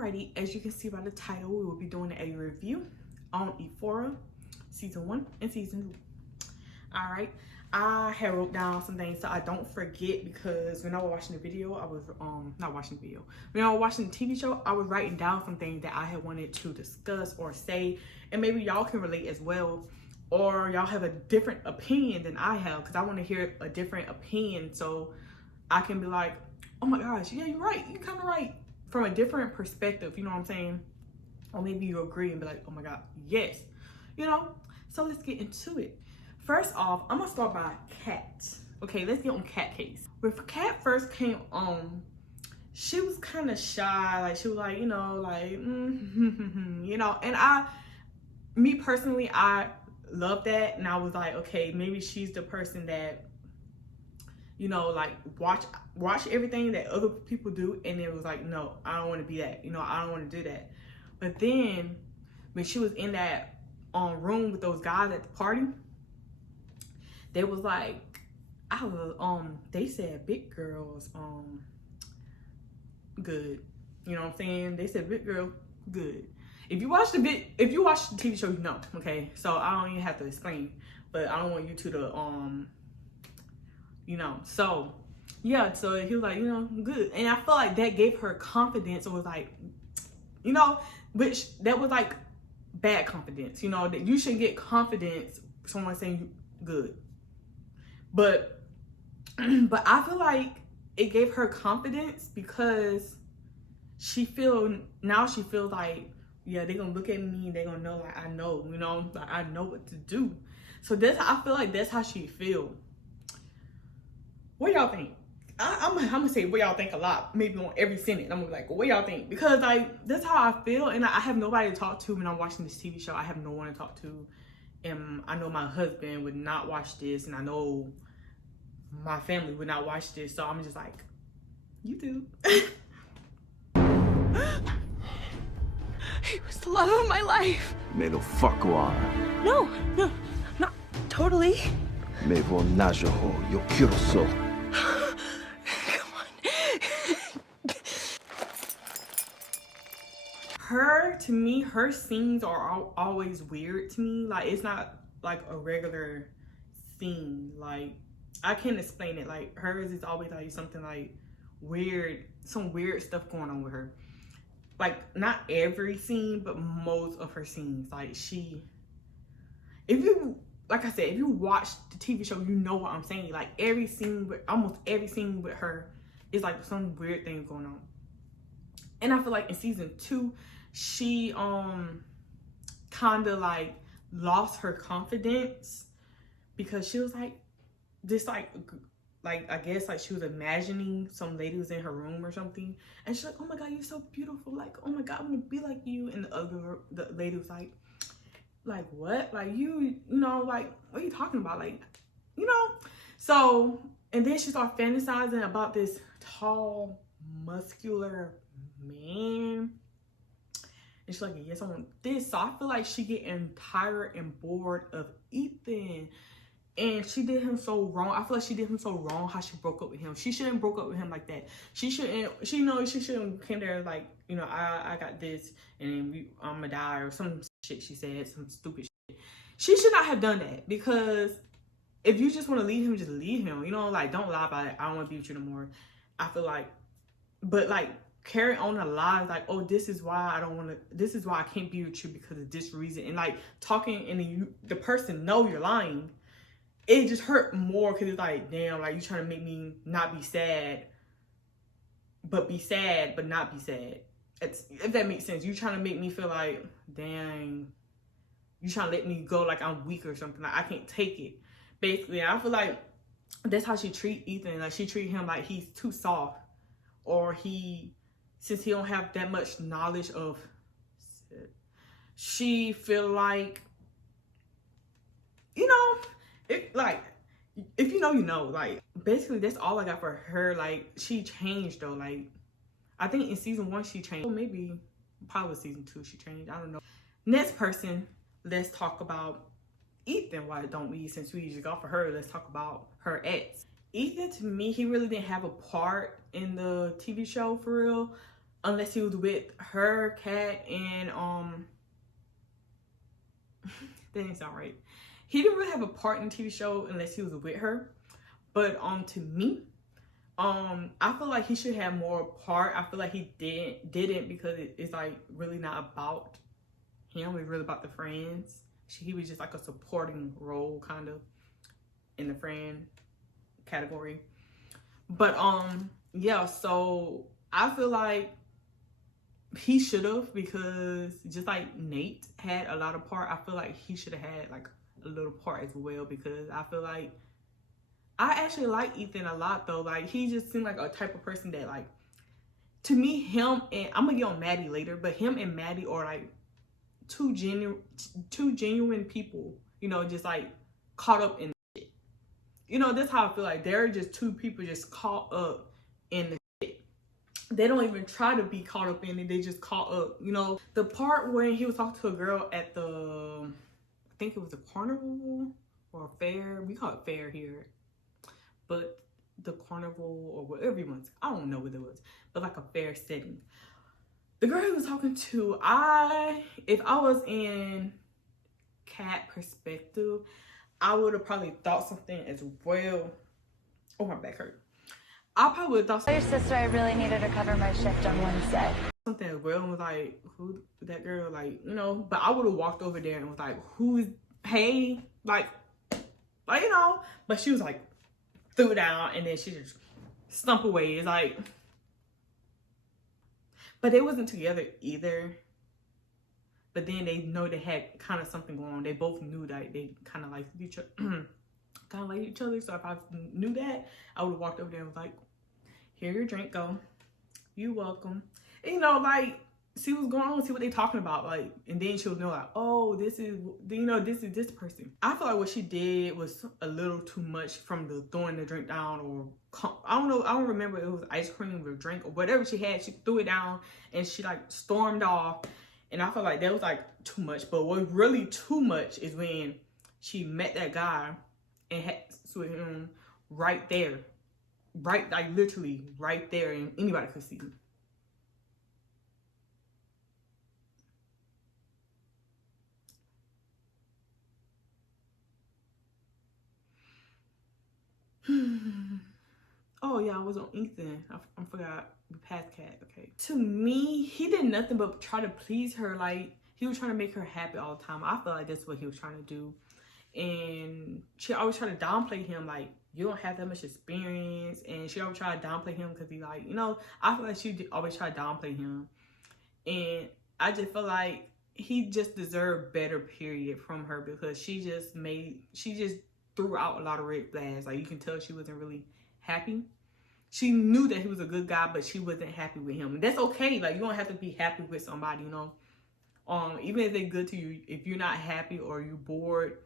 Alrighty, as you can see by the title, we will be doing a review on EUPHORIA season 1 and season 2. Alright, I had wrote down some things so I don't forget, because when I was watching the video, I was not watching the video. When I was watching the TV show, I was writing down some things that I had wanted to discuss or say, and maybe y'all can relate as well, or y'all have a different opinion than I have, because I want to hear a different opinion so I can be like, oh my gosh, yeah, you're right, you're kind of right, from a different perspective, you know what I'm saying? Or maybe you agree and be like, oh my God, yes, you know? So let's get into it. First off, I'm gonna start by Kat. Okay, let's get on Kat case. When Kat first came on, she was kind of shy, like she was like, you know, like, you know, and me personally, I love that, and I was like, okay, maybe she's the person that, you know, like watch everything that other people do, and it was like, no, I don't want to be that, you know, I don't want to do that. But then when she was in that room with those guys at the party, they was like, they said big girls good, you know what I'm saying? They said big girl good. If you watch the TV show, you know, okay? So I don't even have to explain, but I don't want you to you know, so yeah, so he was like, you know, good. And I feel like that gave her confidence. It was like, you know, which that was like bad confidence, you know, that you should get confidence, someone saying good. But I feel like it gave her confidence because she feels like, yeah, they're gonna look at me, they're gonna know, like, I know, you know, like I know what to do. So I feel like that's how she feel. What y'all think? I'm gonna say what y'all think a lot, maybe on every sentence. I'm gonna be like, what y'all think? Because like that's how I feel, and I have nobody to talk to when I'm watching this TV show. I have no one to talk to, and I know my husband would not watch this, and I know my family would not watch this. So I'm just like, YouTube. He was the love of my life. 你都 fuck 我 No, not totally. 没我那时候有 kill so Come on. To me, her scenes are always weird to me. Like, it's not like a regular scene. Like, I can't explain it. Like, hers is always like something like weird, some weird stuff going on with her. Like, not every scene, but most of her scenes. Like, like I said, if you watch the TV show, you know what I'm saying. Like, almost every scene with her is like some weird thing going on. And I feel like in season 2, she kind of like lost her confidence because she was like this like I guess like she was imagining some lady was in her room or something, and she's like, oh my God, you're so beautiful, like, oh my God, I'm gonna be like you. And the lady was like what, like you know, like what are you talking about, like, you know. So and then she started fantasizing about this tall muscular man, and she's like, yes, I want this. So I feel like she getting tired and bored of Ethan, and she did him so wrong. I feel like she did him so wrong how she broke up with him. She shouldn't broke up with him like that. She shouldn't came there like, you know, I got this and then I'm gonna die or some shit she said, some stupid shit. She should not have done that, because if you just want to leave him, just leave him, you know, like don't lie about it. I don't want to be with you no more. I feel like, but like carry on a lie like, oh, this is why I can't be with you because of this reason, and like talking, and then the person know you're lying. It just hurt more because it's like, damn, like you trying to make me not be sad, but be sad, but not be sad. If that makes sense. You trying to make me feel like, dang, you trying to let me go like I'm weak or something. Like I can't take it. Basically, I feel like that's how she treat Ethan. Like she treat him like he's too soft, or since he don't have that much knowledge of, she feel like, you know, if you know, you know. Like basically that's all I got for her. Like she changed though. Like I think in season 1 she changed, or maybe probably season 2 she changed, I don't know. Next person, let's talk about Ethan. Why don't we, since we just got for her, let's talk about her ex. Ethan, to me, he really didn't have a part in the TV show for real. unless he was with her, Kat, and that didn't sound right. He didn't really have a part in the TV show unless he was with her. But to me, I feel like he should have more part. I feel like he didn't because it's like really not about him. It's really about the friends. He was just like a supporting role kind of in the friend category. But yeah, so I feel like he should have, because just like Nate had a lot of part, I feel like he should have had like a little part as well, because I feel like I actually like Ethan a lot though. Like he just seemed like a type of person that, like, to me, him and I'm gonna get on Maddie later, but him and Maddie are like two genuine people, you know, just like caught up in shit. You know, that's how I feel like they're just two people just caught up in the shit. They don't even try to be caught up in it, they just caught up. You know, the part when he was talking to a girl at the, I think it was a carnival or a fair, we call it fair here, but the carnival or whatever you want to, I don't know what it was, but like a fair setting. The girl he was talking to, if I was in Kat perspective, I would have probably thought something as well. Oh, my back hurt. I probably would have thought Your sister, I really needed to cover my shift on Wednesday. something as well, and was like, who that girl, like, you know, but I would have walked over there and was like, who's, hey, like, you know, but she was like, threw it down, and then she just stumped away. It's like, but they wasn't together either. But then they know they had kind of something going on. They both knew that they kind of liked each other. So if I knew that, I would have walked over there and was like, here, your drink, go. You're welcome. And, you know, like, see what's going on, see what they talking about. Like, and then she'll know, like, oh, this is, you know, this is this person. I feel like what she did was a little too much, from the throwing the drink down, or I don't know, I don't remember if it was ice cream or drink or whatever she had. She threw it down and she like stormed off. And I feel like that was like too much. But what was really too much is when she met that guy and had with him right there. Right, like literally right there, and anybody could see him. Oh yeah, I was on Ethan. I forgot. We passed Kat. Okay. To me, he did nothing but try to please her. Like, he was trying to make her happy all the time. I feel like that's what he was trying to do. And she always tried to downplay him. Like, you don't have that much experience. And she always tried to downplay him because he, like, you know, I feel like she always tried to downplay him. And I just feel like he just deserved better, period, from her, because she just threw out a lot of red flags. Like, you can tell she wasn't really happy. She knew that he was a good guy, but she wasn't happy with him. And that's okay. Like, you don't have to be happy with somebody, you know. Even if they're good to you, if you're not happy or you're bored,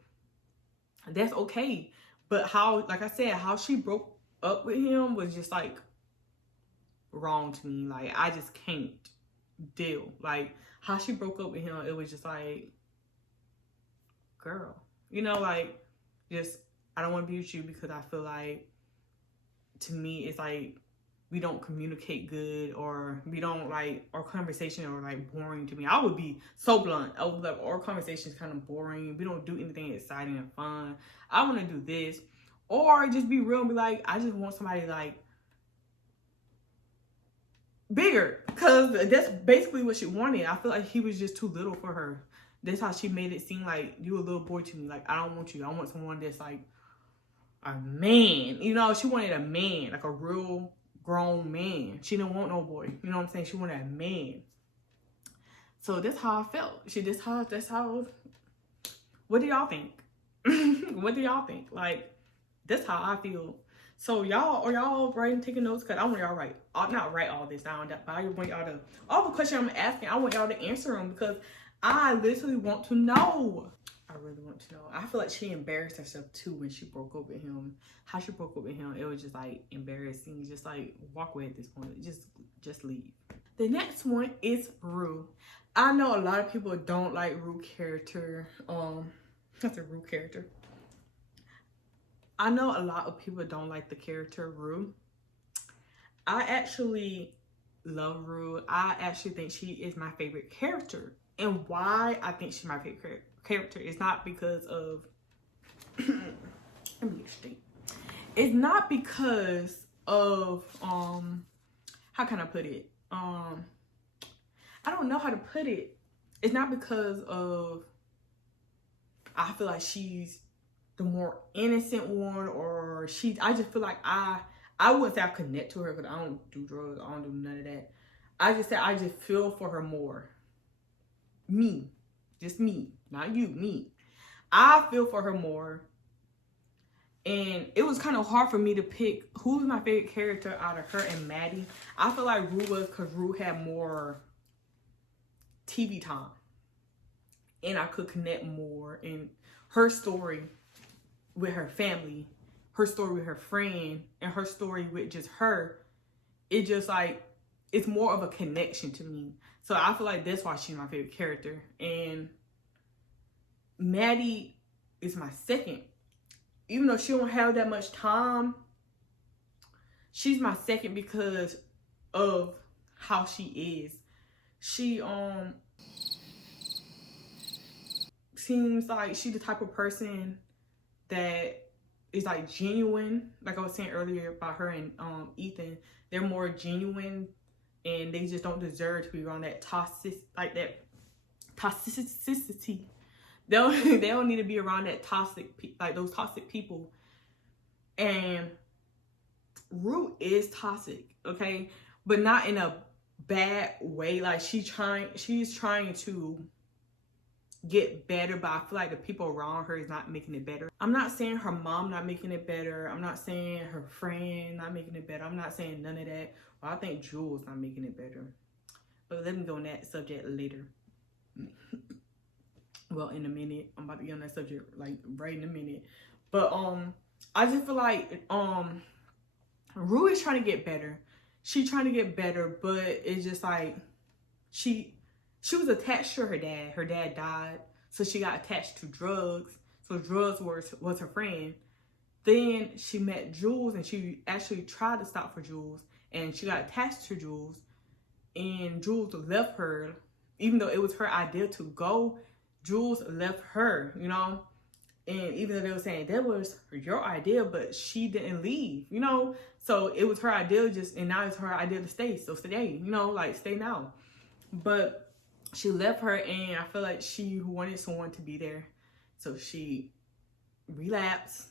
that's okay. But how, like I said, how she broke up with him was just like wrong to me. Like, I just can't deal. Like, how she broke up with him, it was just like, girl, you know, like, just, I don't want to be with you because I feel like, to me, it's like we don't communicate good, or we don't, like, our conversation are like boring to me. I would be so blunt. I would be like, our conversation is kind of boring. We don't do anything exciting and fun. I want to do this. Or just be real and be like, I just want somebody like bigger, because that's basically what she wanted. I feel like he was just too little for her. That's how she made it seem like, you a little boy to me. Like, I don't want you. I want someone that's like a man. You know, she wanted a man, like a real grown man. She didn't want no boy. You know what I'm saying? She wanted a man. So that's how I felt. That's how, what do y'all think? What do y'all think? Like, that's how I feel. So y'all writing, taking notes? Because I want y'all write, not write all this down, but I want y'all to, all the questions I'm asking, I want y'all to answer them, because I literally want to know. I really want to know. I feel like she embarrassed herself too when she broke up with him. How she broke up with him, it was just like embarrassing. Just like, walk away at this point. Just leave. The next one is Rue. I know a lot of people don't like Rue character. That's a Rue character. I know a lot of people don't like the character Rue. I actually love Rue. I actually think she is my favorite character. And why I think she's my favorite character is not because of let me get straight. It's not because of how can I put it? I don't know how to put it. It's not because of I feel like she's the more innocent one, or I just feel like I wouldn't say I connect to her because I don't do drugs, I don't do none of that. I just feel for her more. Me. Just me. Not you, me. I feel for her more. And it was kind of hard for me to pick who's my favorite character out of her and Maddie. I feel like Rue was because Rue had more TV time. And I could connect more. And her story with her family, her story with her friend, and her story with just her, it just like, it's more of a connection to me. So I feel like that's why she's my favorite character. And Maddie is my second. Even though she don't have that much time, she's my second because of how she is. She seems like she's the type of person that is like genuine. Like I was saying earlier about her and Ethan, they're more genuine, and they just don't deserve to be around that toxicity. They don't need to be around that those toxic people. And Rue is toxic, okay, but not in a bad way. Like she's trying to get better, but I feel like the people around her is not making it better. I'm not saying her mom not making it better. I'm not saying her friend not making it better. I'm not saying none of that. Well, I think Jules not making it better. But let me go on that subject later. Well, in a minute. I'm about to get on that subject like right in a minute. But I just feel like Rue is trying to get better. She's trying to get better, but it's just like she was attached to her dad. Her dad died, so she got attached to drugs. So drugs was her friend. Then she met Jules, and she actually tried to stop for Jules, and she got attached to Jules. And Jules left her, even though it was her idea to go. Jules left her, you know. And even though they were saying that was your idea, but she didn't leave, you know. So it was her idea, and now it's her idea to stay. So stay, you know, like stay now. But she left her, and I feel like she wanted someone to be there. So she relapsed,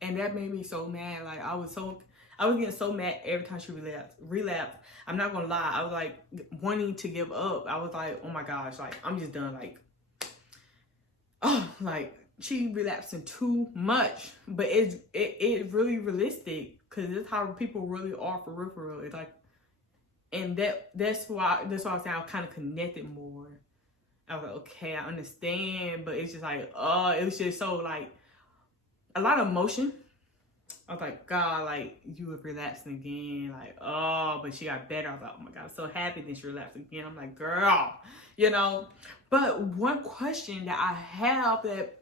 and that made me so mad. Like I was getting so mad every time she relapsed. I'm not gonna lie, I was like wanting to give up. I was like, oh my gosh, like I'm just done. Like, oh, like she relapsing too much. But it's really realistic, because it's how people really are for real. It's like, and that's why I was saying I kind of connected more. I was like, okay, I understand, but it's just like, it was just so like a lot of emotion. I was like, God, like you were relapsing again, like, but she got better. I was like, oh my God, I'm so happy that she relapsed again. I'm like, girl, you know. But one question that I have that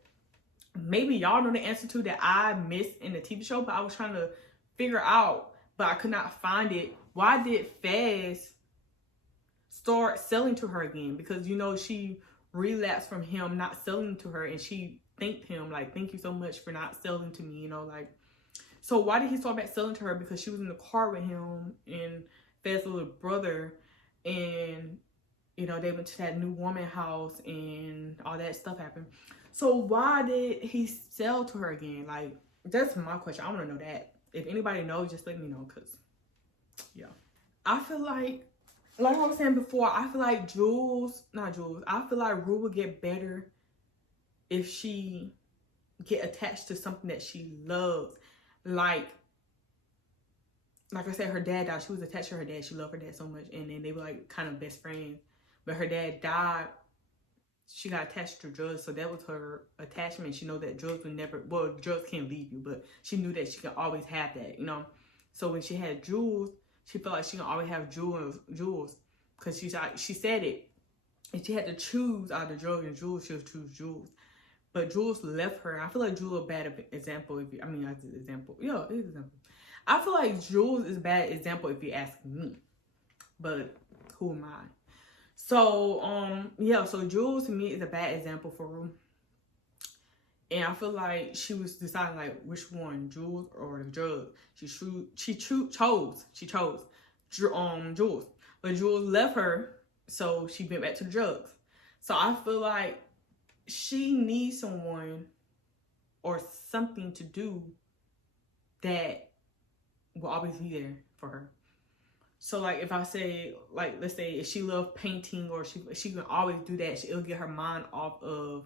maybe y'all know the answer to, that I missed in the TV show, but I was trying to figure out, but I could not find it. Why did Faz start selling to her again? Because, you know, she relapsed from him not selling to her, and she thanked him, like, thank you so much for not selling to me, you know, like. So why did he start back selling to her? Because she was in the car with him and Faz's little brother, and, you know, they went to that new woman house and all that stuff happened. So why did he sell to her again? Like, that's my question. I want to know that. If anybody knows, just let me know, because, yeah. I feel like I was saying before, I feel like I feel like Rue would get better if she get attached to something that she loves. Like I said, her dad died. She was attached to her dad. She loved her dad so much. And then they were like kind of best friends. But her dad died. She got attached to drugs. So that was her attachment. She know that drugs would never, well, drugs can't leave you, but she knew that she could always have that, you know. So when she had Jules, she felt like she could always have Jules. Because she said it. If she had to choose out of drugs and Jules, she would choose Jules. But Jules left her. I feel like Jules is a bad example. That's an example. Yeah, it is an example. I feel like Jules is a bad example if you ask me. but who am I? So, yeah, so Jules to me is a bad example for Rue. And I feel like she was deciding like which one, Jules or the drug. She chose Jules, but Jules left her, so she went back to the drugs. So I feel like she needs someone or something to do that will always be there for her. So like if I say, like, let's say if she loves painting or she can always do that, it'll get her mind off of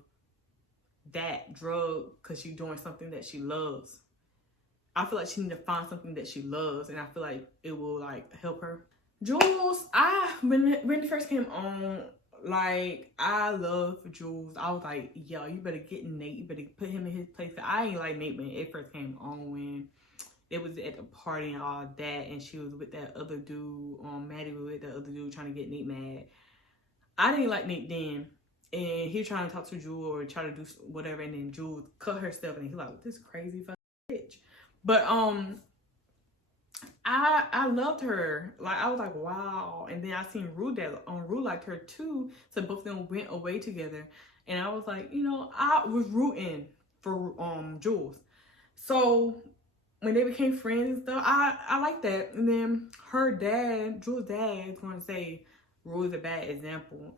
that drug because she's doing something that she loves. I feel like she need to find something that she loves, and I feel like it will like help her. Jules, when it first came on, like, I love Jules. I was like, yo, you better get Nate, you better put him in his place. I ain't like Nate when it first came on, when it was at the party and all that, and she was with that other dude, Maddie was with that other dude trying to get Nate mad. I didn't like Nate then. And he trying to talk to Jules or try to do whatever, and then Jules cut herself, and he's like, this crazy fucking bitch. But I loved her. Like, I was like, wow. And then I seen Rue that Rue liked her too. So both of them went away together, and I was like, you know, I was rooting for Jules. So when they became friends and stuff, I like that. And then her dad, Jules' dad, is going to say Rue is a bad example.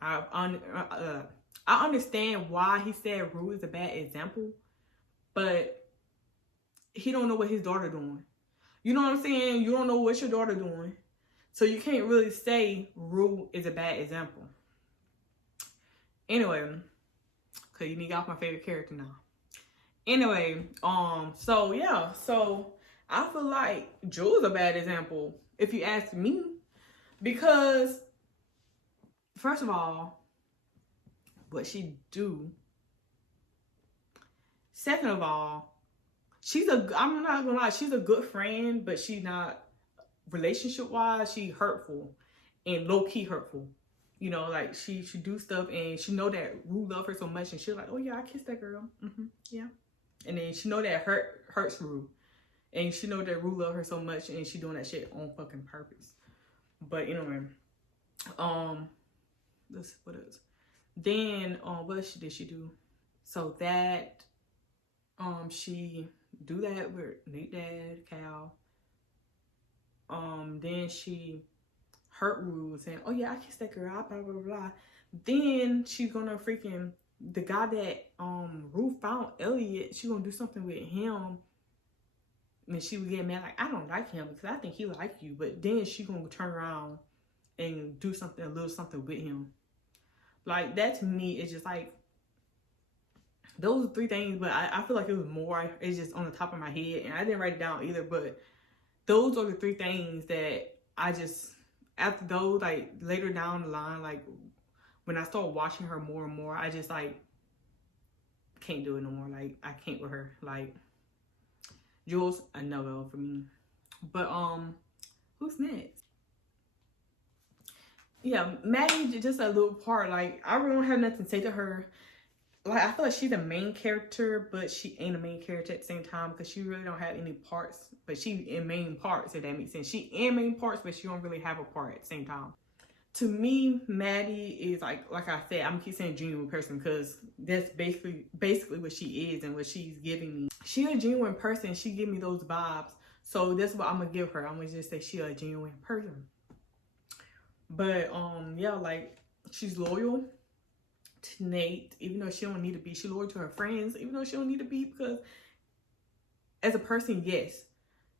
I understand why he said Rue is a bad example, but he don't know what his daughter doing. You know what I'm saying? You don't know what your daughter doing. So you can't really say Rue is a bad example. Anyway, because you need to get off my favorite character now. Anyway, so yeah, so I feel like Jules a bad example, if you ask me. Because, first of all, what she do. Second of all, I'm not gonna lie, she's a good friend, but she's not, relationship wise, she hurtful and low key hurtful. You know, like she do stuff and she know that Rue love her so much, and she's like, oh yeah, I kissed that girl. Yeah. And then she know that hurts Rue, and she know that Rue love her so much, and she doing that shit on fucking purpose. But anyway, what else? Then, what did she do? So that, she do that with Nate dad, Cal. Then she hurt Rue, saying, oh yeah, I kissed that girl, blah, blah, blah. Then she's gonna freaking, the guy that, Rue found, Elliot, she gonna do something with him. And she would get mad, like, I don't like him because I think he like you. But then she gonna turn around and do something, a little something with him. Like, that to me is just like, those are three things, but I feel like it was more. It's just on the top of my head, and I didn't write it down either, but those are the three things that I just, after those, like, later down the line, like, when I start watching her more and more, I just, like, can't do it no more. Like, I can't with her. Like, Jules, a no-go for me. But, who's next? Yeah, Maddie, just a little part. Like, I really don't have nothing to say to her. Like, I feel like she's the main character, but she ain't a main character at the same time, because she really don't have any parts. But she in main parts, if that makes sense. She in main parts, but she don't really have a part at the same time. To me, Maddie is like I said, I'm gonna keep saying genuine person, because that's basically what she is and what she's giving me. She a genuine person. She give me those vibes. So that's what I'm gonna give her. I'm gonna just say she a genuine person. But yeah, like, she's loyal to Nate, even though she don't need to be. She's loyal to her friends, even though she don't need to be, because as a person, yes,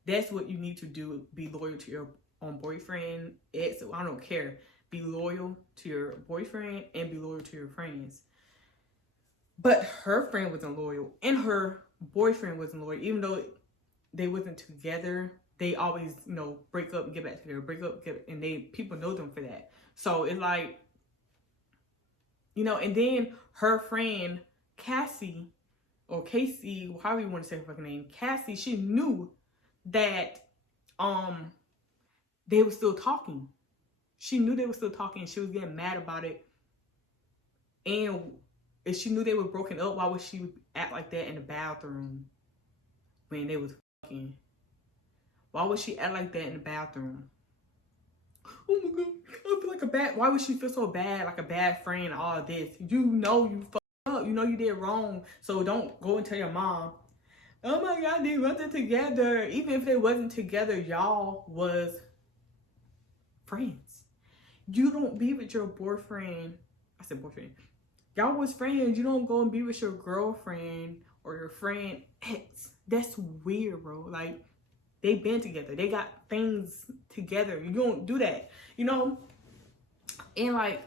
that's what you need to do. Be loyal to your boyfriend, ex, I don't care. Be loyal to your boyfriend and be loyal to your friends. But her friend wasn't loyal, and her boyfriend wasn't loyal. Even though they wasn't together, they always, you know, break up and get back together, break up, and people know them for that. So it's like, you know, and then her friend Cassie, or Casey, however you want to say her fucking name, Cassie, she knew that they were still talking. She knew they were still talking, and she was getting mad about it. And if she knew they were broken up, why would she act like that in the bathroom when they was fucking? Why would she act like that in the bathroom? Oh my god, I feel like a bad. Why would she feel so bad, like a bad friend? All of this, you know, you fucked up. You know you did wrong. So don't go and tell your mom. Oh my god, they wasn't together. Even if they wasn't together, y'all was friends. You don't be with your boyfriend. I said boyfriend. Y'all was friends. You don't go and be with your girlfriend or your friend ex. That's weird, bro. Like, they been together. They got things together. You don't do that, you know? And like,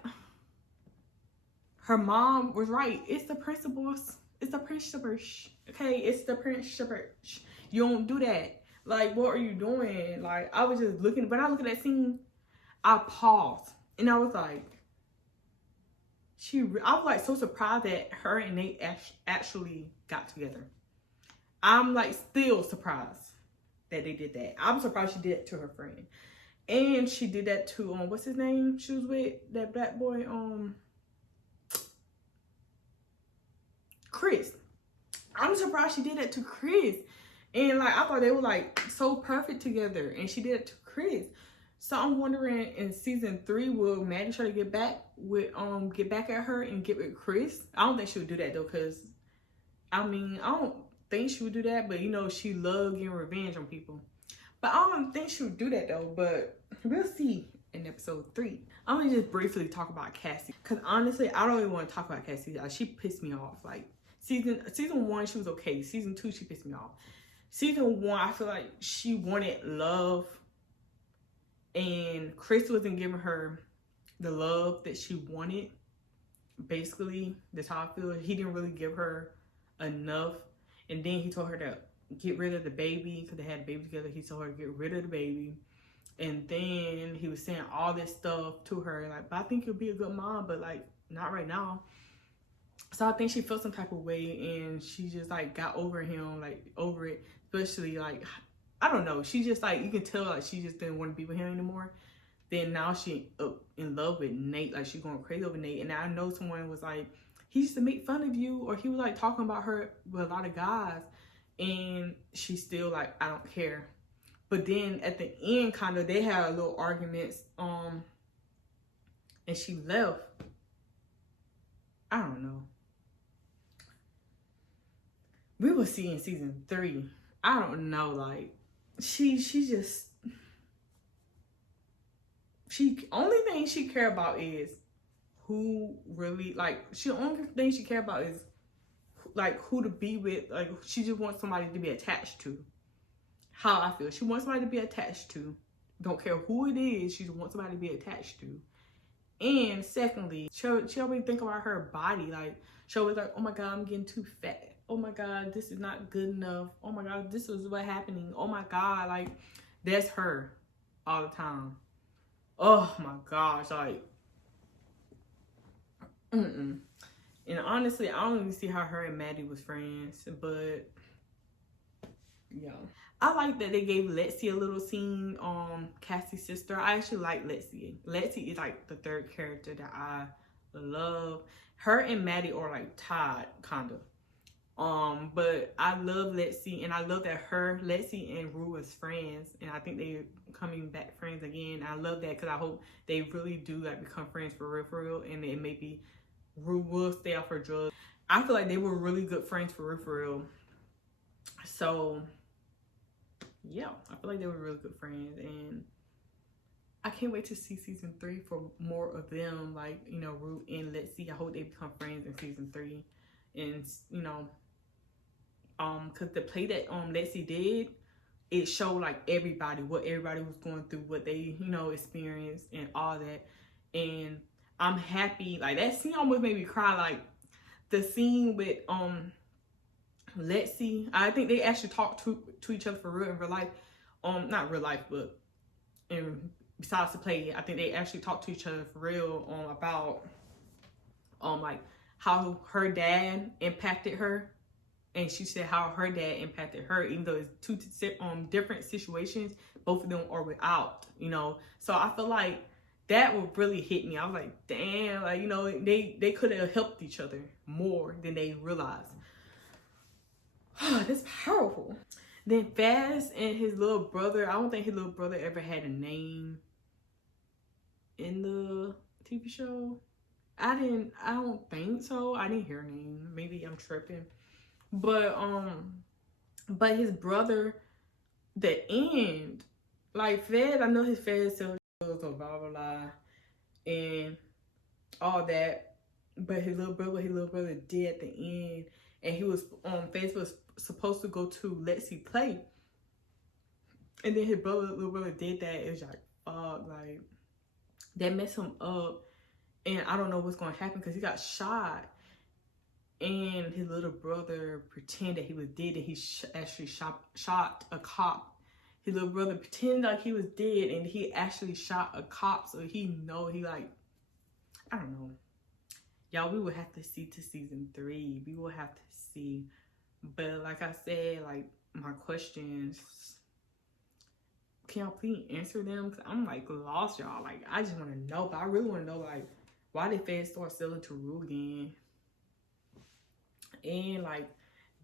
her mom was right. It's the principles. It's the principles. Okay, it's the principles. You don't do that. Like, what are you doing? Like, I was just looking. When I look at that scene, I paused and I was like, I was like so surprised that her and Nate actually got together. I'm like still surprised that they did that. I'm surprised she did it to her friend. And she did that to what's his name? She was with that black boy, Chris. I'm surprised she did that to Chris. And like I thought they were like so perfect together. And she did it to Chris. So I'm wondering in season 3, will Maddie try to get back at her and get with Chris? I don't think she would do that though, because I mean, I don't think she would do that, but you know, she loved getting revenge on people. But I don't think she would do that though, but we'll see in episode 3. I'm gonna just briefly talk about Cassie, because honestly, I don't even want to talk about Cassie. Like, she pissed me off. Like, season 1, she was okay. Season 2, she pissed me off. Season 1, I feel like she wanted love, and Chris wasn't giving her the love that she wanted. Basically, that's how I feel. He didn't really give her enough. And then he told her to get rid of the baby, because they had a baby together. He told her to get rid of the baby. And then he was saying all this stuff to her, like, but I think you'll be a good mom, but like, not right now. So I think she felt some type of way, and she just like got over him, like over it. Especially like, I don't know, she just like, you can tell like she just didn't want to be with him anymore. Then now she in love with Nate, like she's going crazy over Nate. And I know someone was like, he used to make fun of you, or he was like talking about her with a lot of guys, and she's still like, I don't care. But then at the end, kind of, they had a little arguments, and she left. I don't know. We will see in season 3. I don't know, like, she only thing she care about is who really, like, the only thing she care about is like who to be with. Like, she just wants somebody to be attached to. How I feel, she wants somebody to be attached to. Don't care who it is, she just wants somebody to be attached to. And secondly, she always think about her body. Like, she always like, oh my god, I'm getting too fat. Oh my god, this is not good enough. Oh my god, this is what's happening. Oh my god, like, that's her all the time. Oh my gosh, like, And honestly, I don't even see how her and Maddie was friends, but yeah. I like that they gave Lexi a little scene on Cassie's sister. I actually like Lexi. Lexi is like the 3rd character that I love. Her and Maddie are like tied, kind of. But I love Lexi, and I love that Lexi and Rue is friends, and I think they're coming back friends again. I love that, because I hope they really do like become friends for real, and then maybe Rue will stay off her drugs. I feel like they were really good friends for real. So yeah, I feel like they were really good friends, and I can't wait to see season 3 for more of them, like, you know, Rue and Lexi. I hope they become friends in season 3, and you know, because the play that Lexi did, it showed like what everybody was going through, what they, you know, experienced and all that. And I'm happy, like, that scene almost made me cry. Like, the scene with Lexi, I think they actually talked to each other for real in real life. Not real life, but besides the play, I think they actually talked to each other for real about like how her dad impacted her. And she said how her dad impacted her, even though it's 2 different situations, both of them are without, you know. So I feel like that would really hit me. I was like, damn, like, you know, they could have helped each other more than they realized. That's powerful. Then Faz and his little brother, I don't think his little brother ever had a name. in the TV show. I don't think so. I didn't hear her name. Maybe I'm tripping. But his brother, the end, like Fed, I know his Fed still drugs or blah blah blah and all that. But his little brother did at the end, and he was Fed was supposed to go to Lexi play. And then his little brother did that. It was like, fuck, like, that messed him up. And I don't know what's going to happen because he got shot. And his little brother pretended he was dead and he actually shot a cop. His little brother pretended like he was dead and he actually shot a cop. So he like, I don't know. Y'all, we will have to see to season 3. We will have to see. But like I said, like, my questions, can y'all please answer them? Because I'm like lost, y'all. Like, I just want to know. But I really want to know, like, why did Fed start selling to Rue again? And like,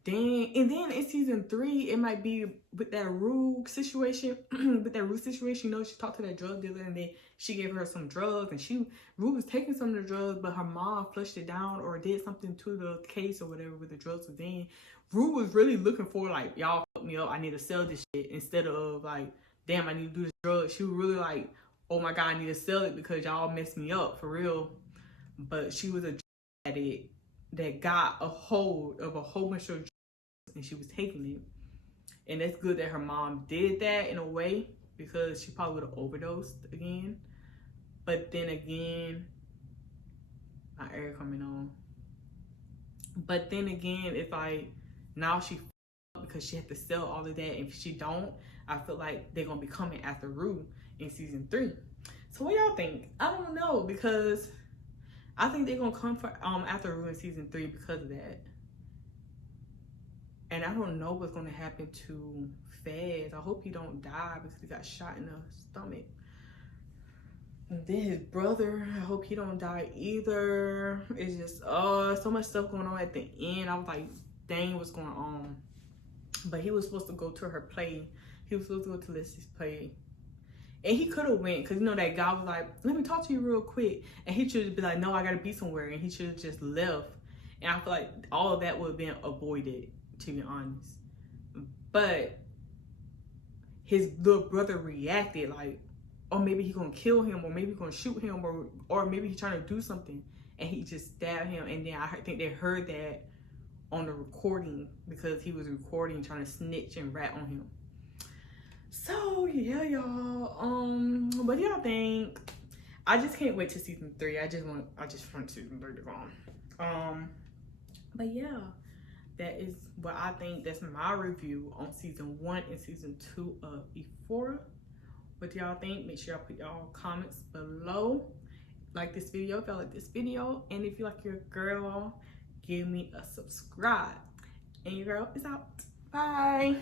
then in season 3, it might be with that Rue situation. With that Rue situation, you know, she talked to that drug dealer and then she gave her some drugs, and Rue was taking some of the drugs, but her mom flushed it down or did something to the case or whatever with the drugs. Was in. Rue was really looking for, like, y'all fucked me up, I need to sell this shit, instead of like, damn, I need to do this drug. She was really like, oh my god, I need to sell it because y'all messed me up for real. But she was a drug addict that got a hold of a whole bunch of drugs and she was taking it. And it's good that her mom did that in a way, because she probably would have overdosed again. But then again, my air coming on. But then again, it's like, now she because she had to sell all of that, and if she don't, I feel like they're gonna be coming after Rue in season 3. So what y'all think? I don't know, because I think they're gonna come for after Rue in season 3 because of that. And I don't know what's gonna happen to Fez. I hope he don't die because he got shot in the stomach. And then his brother, I hope he don't die either. It's just so much stuff going on at the end. I was like, dang, what's going on? But he was supposed to go to her play. He was supposed to go to Leslie's play. And he could have went, because, you know, that guy was like, let me talk to you real quick. And he should be like, no, I got to be somewhere. And he should have just left. And I feel like all of that would have been avoided, to be honest. But his little brother reacted like, or maybe he going to kill him, or maybe he's going to shoot him, or maybe he's trying to do something. And he just stabbed him. And then I think they heard that on the recording, because he was recording, trying to snitch and rat on him. So yeah, y'all. What do y'all think? I just can't wait to season 3. I just want season 3 to go on. But yeah, that is what I think. That's my review on season 1 and season 2 of EUPHORIA. What do y'all think? Make sure y'all put y'all comments below. Like this video if y'all like this video, and if you like your girl, give me a subscribe. And your girl is out. Bye.